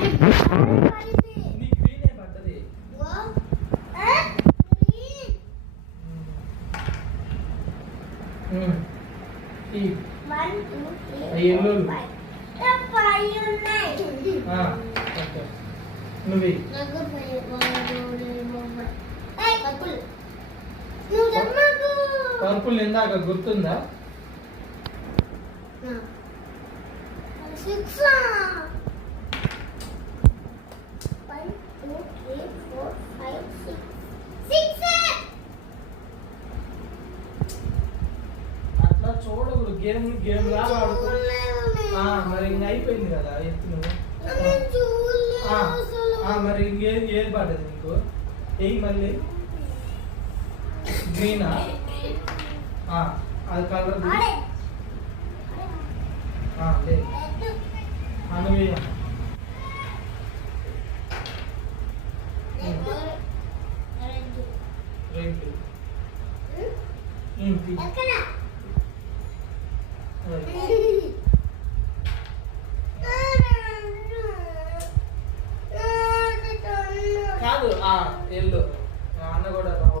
నీ గ్రీనే పడ్డది. నువ్వు పర్పుల్ ఇందాక గుర్తుందా? అట్లా చూడకూడదు. గేమ్ లాగా ఆడుకో. మరి ఇంక అయిపోయింది కదా ఎత్తు నువ్వు. మరి ఏది పడ్డది నీకు? ఏయి మళ్ళీ గ్రీనా? అది కలర్ లేదు. నువ్వు కాదు ఎల్లు